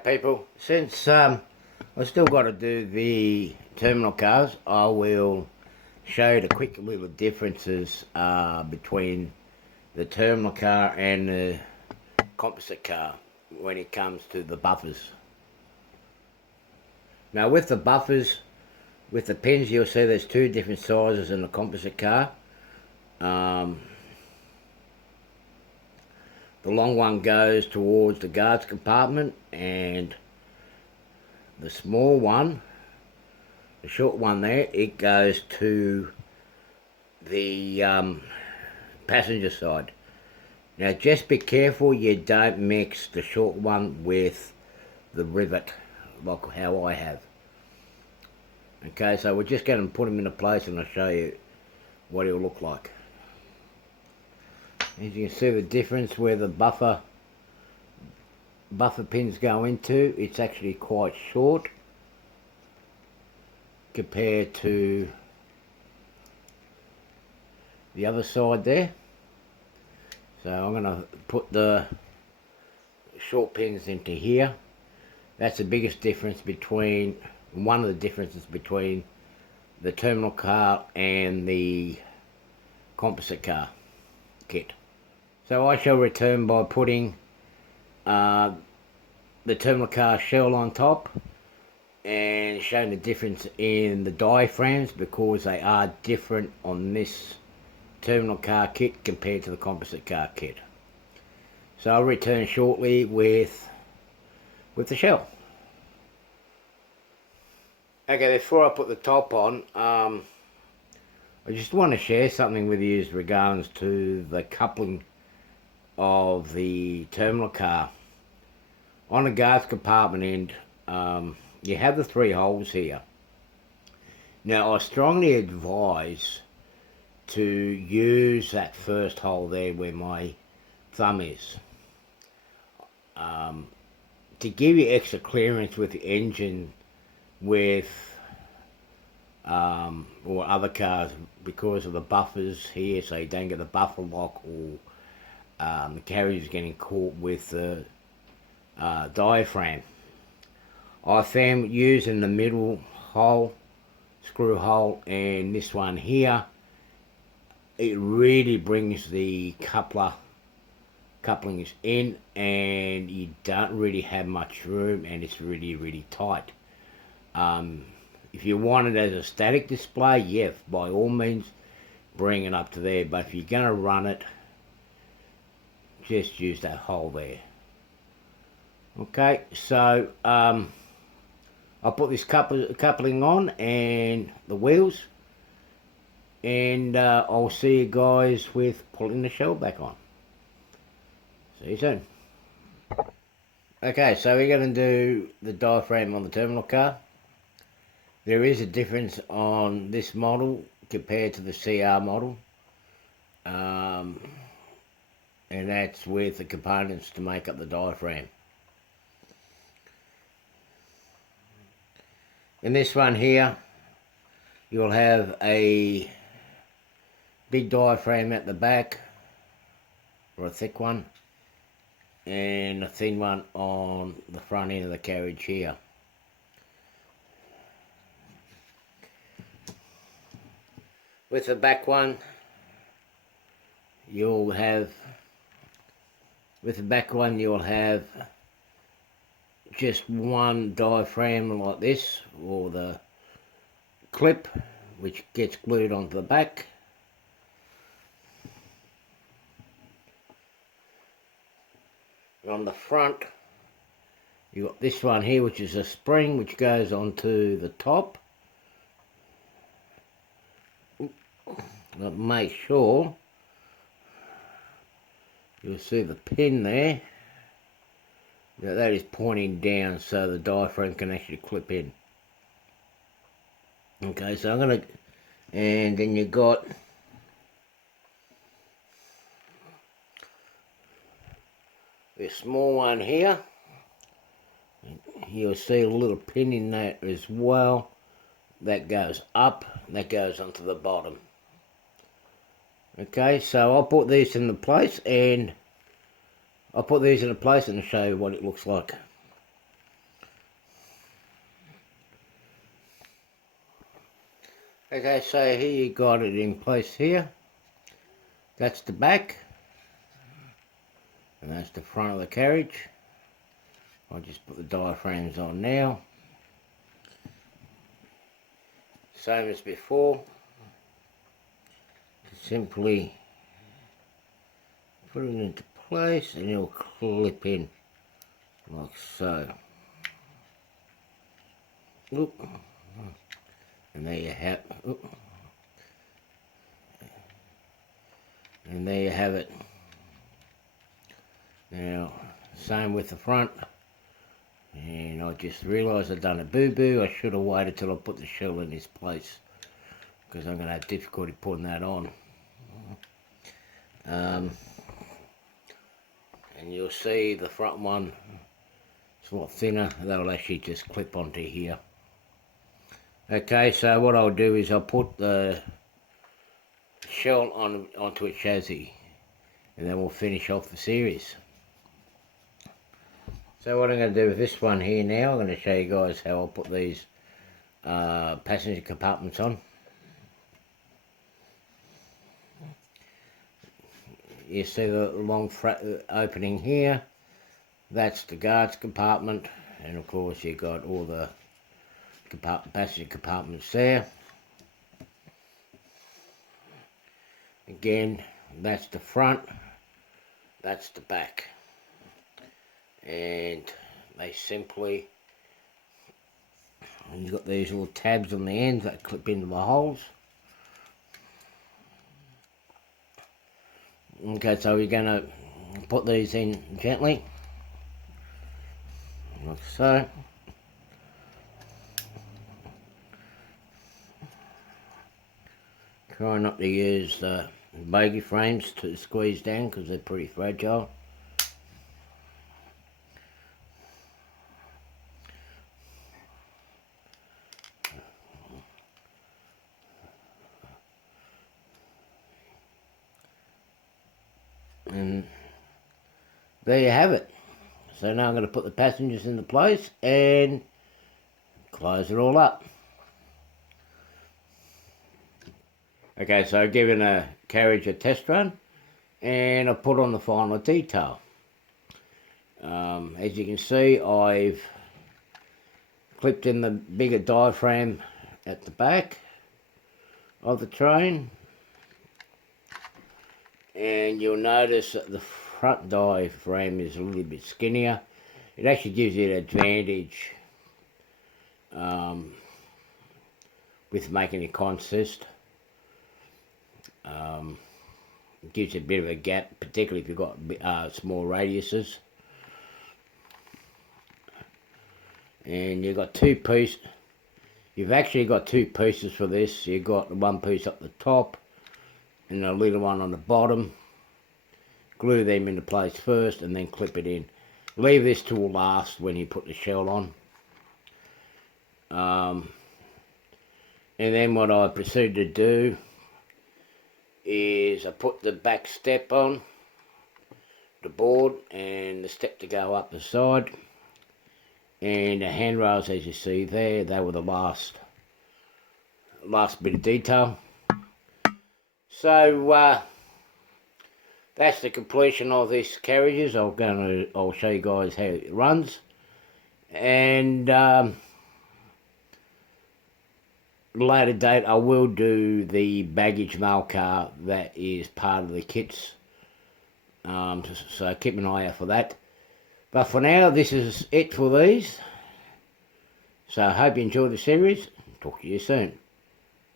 Alright people, since I've still got to do the terminal cars, I will show you the quick little differences between the terminal car and the composite car when it comes to the buffers. Now with the buffers, with the pins, you'll see there's two different sizes in the composite car. The long one goes towards the guards compartment, and the small one, the short one there, it goes to the passenger side. Now just be careful you don't mix the short one with the rivet like how I have. Okay, so we're just going to put them into place and I'll show you what it'll look like. As you can see the difference where the buffer pins go into, it's actually quite short compared to the other side there. So I'm going to put the short pins into here. That's the biggest difference between, one of the differences between the terminal car and the composite car kit. So I shall return by putting the terminal car shell on top and showing the difference in the diaphragms, because they are different on this terminal car kit compared to the composite car kit. So I'll return shortly with the shell. Okay, before I put the top on, I just want to share something with you as regards to the coupling of the terminal car. On the guards compartment end, you have the three holes here. Now I strongly advise to use that first hole there where my thumb is, to give you extra clearance with the engine with or other cars, because of the buffers here, so you don't get the buffer lock or the carriage is getting caught with the diaphragm. I found using the middle hole, screw hole, and this one here, it really brings the couplings in, and you don't really have much room, and it's really tight. If you want it as a static display, yeah, by all means bring it up to there, but if you're going to run it, just use that hole there. Okay, so I'll put this coupling on and the wheels, and I'll see you guys with pulling the shell back on. See you soon. Okay, so we're going to do the diaphragm on the terminal car. There is a difference on this model compared to the CR model, and that's with the components to make up the diaphragm. In this one here, you'll have a big diaphragm at the back, or a thick one, and a thin one on the front end of the carriage here. With the back one, you'll have just one diaphragm like this, or the clip which gets glued onto the back. And on the front, you've got this one here, which is a spring which goes onto the top. But make sure you'll see the pin there. That is pointing down so the diaphragm can actually clip in. Okay, so I'm going to, and then you've got this small one here. You'll see a little pin in that as well. That goes up, that goes onto the bottom. Okay, so I'll put these into place, and I'll show you what it looks like. Okay, so here you got it in place here. That's the back. And that's the front of the carriage. I'll just put the diaphragms on now. Same as before. Simply put it into place and it'll clip in like so. Oop. And there you have it. And there you have it. Now, same with the front. And I just realised I'd done a boo-boo. I should have waited till I put the shell in its place, because I'm going to have difficulty putting that on. And you'll see the front one is a lot thinner. That'll actually just clip onto here. Okay, so what I'll do is I'll put the shell onto a chassis, and then we'll finish off the series. So what I'm going to do with this one here now, I'm going to show you guys how I'll put these passenger compartments on. You see the long opening here, that's the guards compartment, and of course you've got all the passenger compartments there. Again, that's the front, that's the back. And they simply, and you've got these little tabs on the ends that clip into the holes. Okay, so we're going to put these in gently, like so. Try not to use the bogie frames to squeeze down because they're pretty fragile. And there you have it. So now I'm going to put the passengers into place and close it all up. Okay, so I've given a carriage a test run and I put on the final detail. As you can see, I've clipped in the bigger diaphragm at the back of the train, and you'll notice that the front diaphragm is a little bit skinnier. It actually gives you an advantage with making it consist. It gives you a bit of a gap, particularly if you've got small radiuses. And you've got two pieces. You've actually got two pieces for this. You've got one piece up the top and a little one on the bottom. Glue them into place first and then clip it in. Leave this tool last when you put the shell on. And then what I proceed to do is I put the back step on the board and the step to go up the side, and the handrails, as you see there, they were the last bit of detail. So that's the completion of this carriages. I'll show you guys how it runs, and later date I will do the baggage mail car that is part of the kits, so keep an eye out for that. But for now, this is it for these. So I hope you enjoyed the series. Talk to you soon.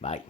Bye.